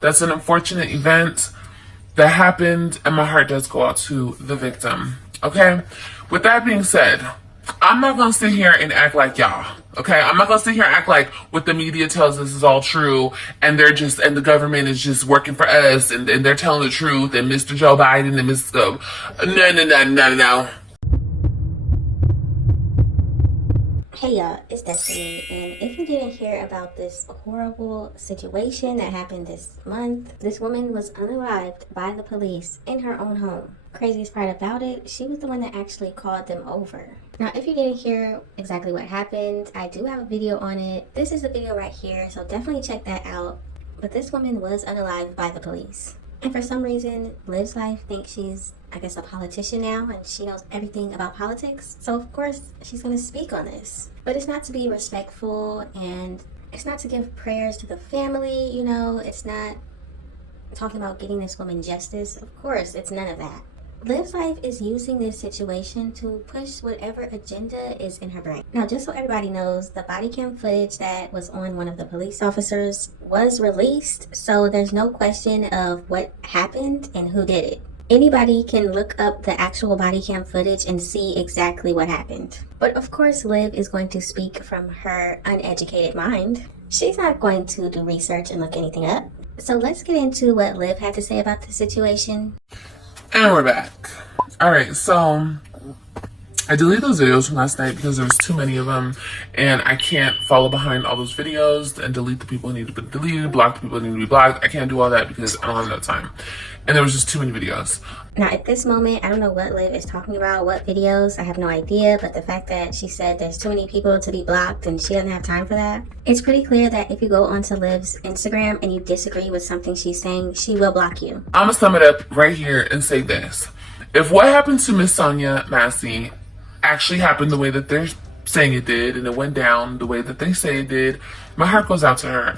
That's an unfortunate event that happened, and my heart does go out to the victim. Okay? With that being said, I'm not gonna sit here and act like y'all. Okay? I'm not gonna sit here and act like what the media tells us is all true, and the government is just working for us, and they're telling the truth, and Mr. Joe Biden and Mr. No. Hey y'all, it's Destiny, and if you didn't hear about this horrible situation that happened this month, this woman was unalived by the police in her own home. Craziest part about it, she was the one that actually called them over. Now, if you didn't hear exactly what happened, I do have a video on it. This is the video right here, so definitely check that out. But this woman was unalived by the police. And for some reason, Liv's life thinks she's, I guess, a politician now, and she knows everything about politics. So, of course, she's going to speak on this. But it's not to be respectful, and it's not to give prayers to the family, you know. It's not talking about getting this woman justice. Of course, it's none of that. Liv's life is using this situation to push whatever agenda is in her brain. Now, just so everybody knows, the body cam footage that was on one of the police officers was released, so there's no question of what happened and who did it. Anybody can look up the actual body cam footage and see exactly what happened. But of course, Liv is going to speak from her uneducated mind. She's not going to do research and look anything up. So let's get into what Liv had to say about the situation. And we're back. Alright, so I deleted those videos from last night because there was too many of them, and I can't follow behind all those videos and delete the people who need to be deleted, block the people who need to be blocked. I can't do all that because I don't have enough time. And there was just too many videos. Now, at this moment, I don't know what Liv is talking about, what videos, I have no idea, but the fact that she said there's too many people to be blocked and she doesn't have time for that, it's pretty clear that if you go onto Liv's Instagram and you disagree with something she's saying, she will block you. I'm gonna sum it up right here and say this. If what happened to Miss Sonya Massey actually happened the way that they're saying it did, and it went down the way that they say it did, my heart goes out to her.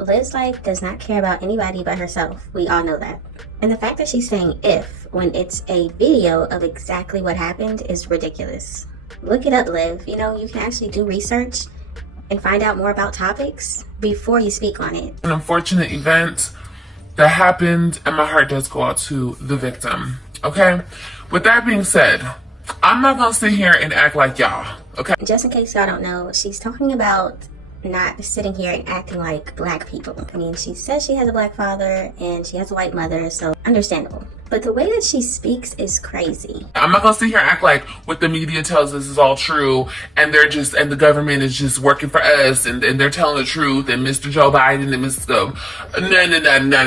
Liv's life does not care about anybody but herself. We all know that. And the fact that she's saying if when it's a video of exactly what happened is ridiculous. Look it up, Liv. You know, you can actually do research and find out more about topics before you speak on it. An unfortunate event that happened, and my heart does go out to the victim. Okay? With that being said, I'm not gonna sit here and act like y'all. Okay? Just in case y'all don't know, she's talking about not sitting here and acting like black people. I mean, she says she has a black father and she has a white mother, so understandable. But the way that she speaks is crazy. I'm not gonna sit here and act like what the media tells us is all true, and the government is just working for us, and they're telling the truth, and Mr. Joe Biden and Mr.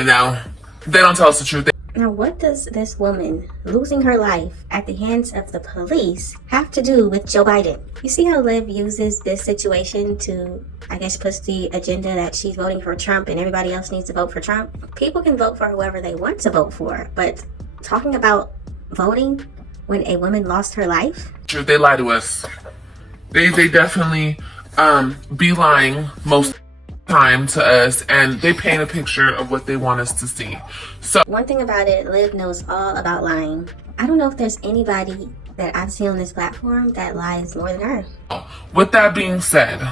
No. They don't tell us the truth. Now, what does this woman losing her life at the hands of the police have to do with Joe Biden? You see how Liv uses this situation to, I guess, push the agenda that she's voting for Trump and everybody else needs to vote for Trump? People can vote for whoever they want to vote for, but talking about voting when a woman lost her life? They lie to us. They definitely be lying most time to us, and they paint a picture of what they want us to see. So one thing about it, Liv knows all about lying. I don't know if there's anybody that I've seen on this platform that lies more than her. With that being said,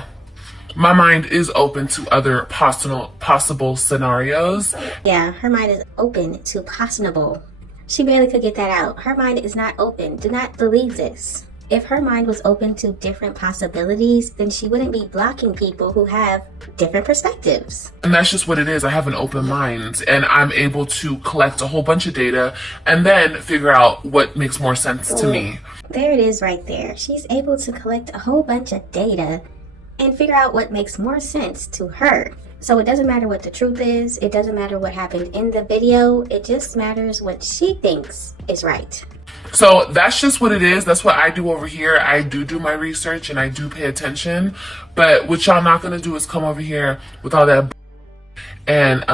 my mind is open to other possible scenarios. Yeah, her mind is open to possible. She barely could get that out. Her mind is not open. Do not believe this. If her mind was open to different possibilities, then she wouldn't be blocking people who have different perspectives. And that's just what it is. I have an open mind, and I'm able to collect a whole bunch of data and then figure out what makes more sense to me. There it is right there. She's able to collect a whole bunch of data and figure out what makes more sense to her. So it doesn't matter what the truth is. It doesn't matter what happened in the video. It just matters what she thinks is right. So that's just what it is. That's what I do over here. I do my research and I do pay attention. But what y'all not going to do is come over here with all that and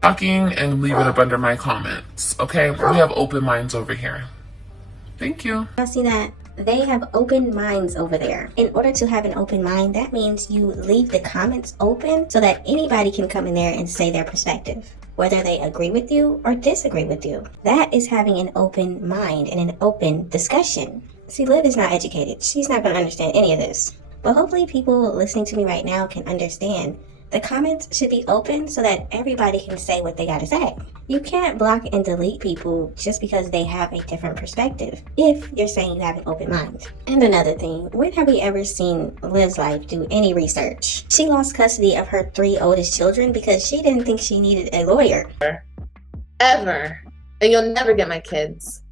talking and leave it up under my comments. Okay? We have open minds over here. Thank you. I see that they have open minds over there. In order to have an open mind, that means you leave the comments open so that anybody can come in there and say their perspective, whether they agree with you or disagree with you. That is having an open mind and an open discussion. See, Liv is not educated. She's not going to understand any of this. But hopefully people listening to me right now can understand The comments should be open so that everybody can say what they gotta say. You can't block and delete people just because they have a different perspective, if you're saying you have an open mind. And another thing, when have we ever seen Liv's life do any research? She lost custody of her 3 oldest children because she didn't think she needed a lawyer. Ever. And you'll never get my kids.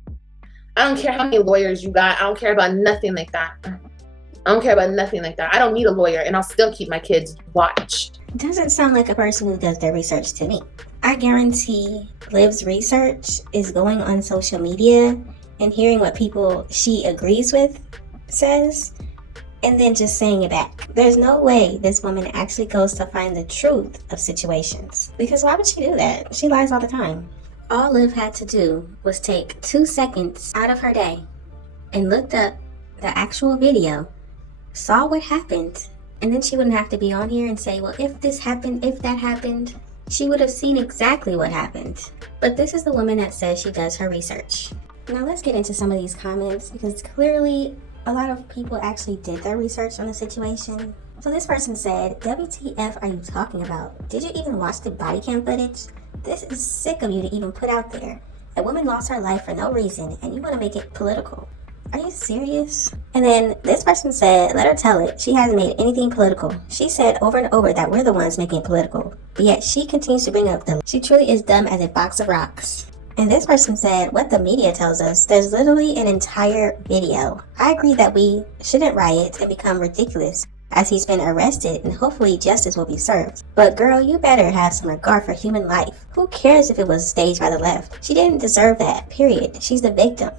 I don't care how many lawyers you got. I don't care about nothing like that. I don't care about nothing like that. I don't need a lawyer, and I'll still keep my kids watched. Doesn't sound like a person who does their research to me. I guarantee Liv's research is going on social media and hearing what people she agrees with says, and then just saying it back. There's no way this woman actually goes to find the truth of situations. Because why would she do that? She lies all the time. All Liv had to do was take 2 seconds out of her day and looked up the actual video, saw what happened, and then she wouldn't have to be on here and say, well, if this happened, if that happened. She would have seen exactly what happened. But this is the woman that says she does her research. Now let's get into some of these comments, because clearly a lot of people actually did their research on the situation. So this person said, WTF are you talking about? Did you even watch the body cam footage? This is sick of you to even put out there. A woman lost her life for no reason, and you want to make it political. Are you serious? And then this person said, let her tell it. She hasn't made anything political. She said over and over that we're the ones making it political. But yet she continues to bring up she truly is dumb as a box of rocks. And this person said, what the media tells us, there's literally an entire video. I agree that we shouldn't riot and become ridiculous, as he's been arrested and hopefully justice will be served. But girl, you better have some regard for human life. Who cares if it was staged by the left? She didn't deserve that, period. She's the victim.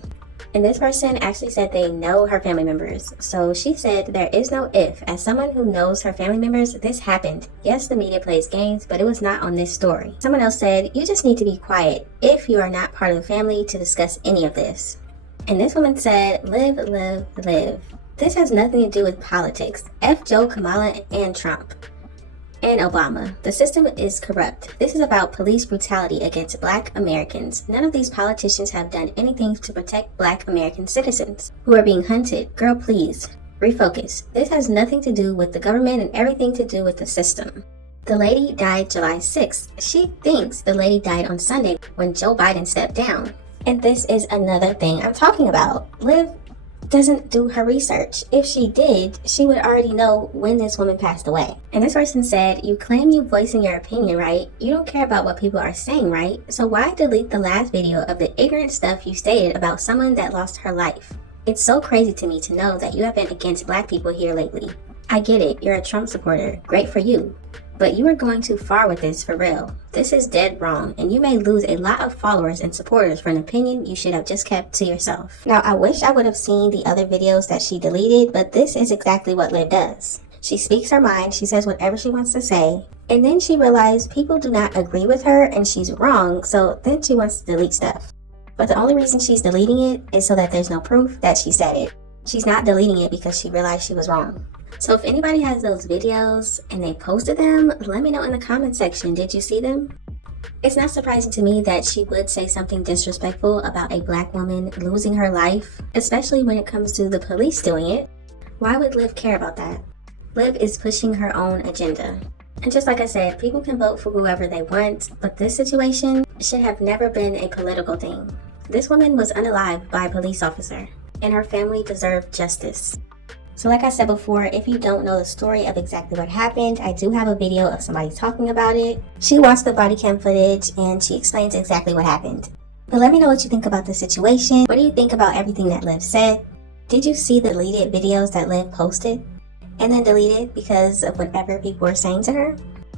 And this person actually said they know her family members. So she said there is no if. As someone who knows her family members, this happened. Yes, the media plays games, but it was not on this story. Someone else said, you just need to be quiet if you are not part of the family to discuss any of this. And this woman said, live, live, live. This has nothing to do with politics. F Joe, Kamala, and Trump. And Obama. The system is corrupt. This is about police brutality against Black Americans. None of these politicians have done anything to protect Black American citizens who are being hunted. Girl, please, refocus. This has nothing to do with the government and everything to do with the system. The lady died July 6th. She thinks the lady died on Sunday when Joe Biden stepped down. And this is another thing I'm talking about. Liv doesn't do her research. If she did, she would already know when this woman passed away. And this person said, you claim you voicing your opinion, right? You don't care about what people are saying, right? So why delete the last video of the ignorant stuff you stated about someone that lost her life? It's so crazy to me to know that you have been against Black people here lately. I get it, you're a Trump supporter, great for you. But you are going too far with this, for real. This is dead wrong, and you may lose a lot of followers and supporters for an opinion you should have just kept to yourself. Now, I wish I would have seen the other videos that she deleted, but this is exactly what Liv does. She speaks her mind, she says whatever she wants to say, and then she realized people do not agree with her and she's wrong, so then she wants to delete stuff. But the only reason she's deleting it is so that there's no proof that she said it. She's not deleting it because she realized she was wrong. So if anybody has those videos and they posted them, let me know in the comment section. Did you see them? It's not surprising to me that she would say something disrespectful about a Black woman losing her life, especially when it comes to the police doing it. Why would Liv care about that? Liv is pushing her own agenda. And just like I said, people can vote for whoever they want, but this situation should have never been a political thing. This woman was unalived by a police officer, and her family deserved justice. So like I said before, if you don't know the story of exactly what happened, I do have a video of somebody talking about it. She watched the body cam footage and she explains exactly what happened. But let me know what you think about the situation. What do you think about everything that Liv said? Did you see the deleted videos that Liv posted and then deleted because of whatever people were saying to her?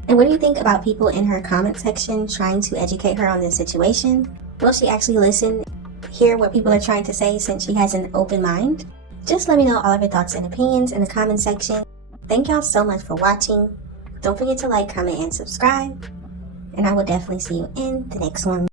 And what do you think about people in her comment section trying to educate her on this situation? Will she actually listen, hear what people are trying to say since she has an open mind? Just let me know all of your thoughts and opinions in the comment section. Thank y'all so much for watching. Don't forget to like, comment, and subscribe. And I will definitely see you in the next one.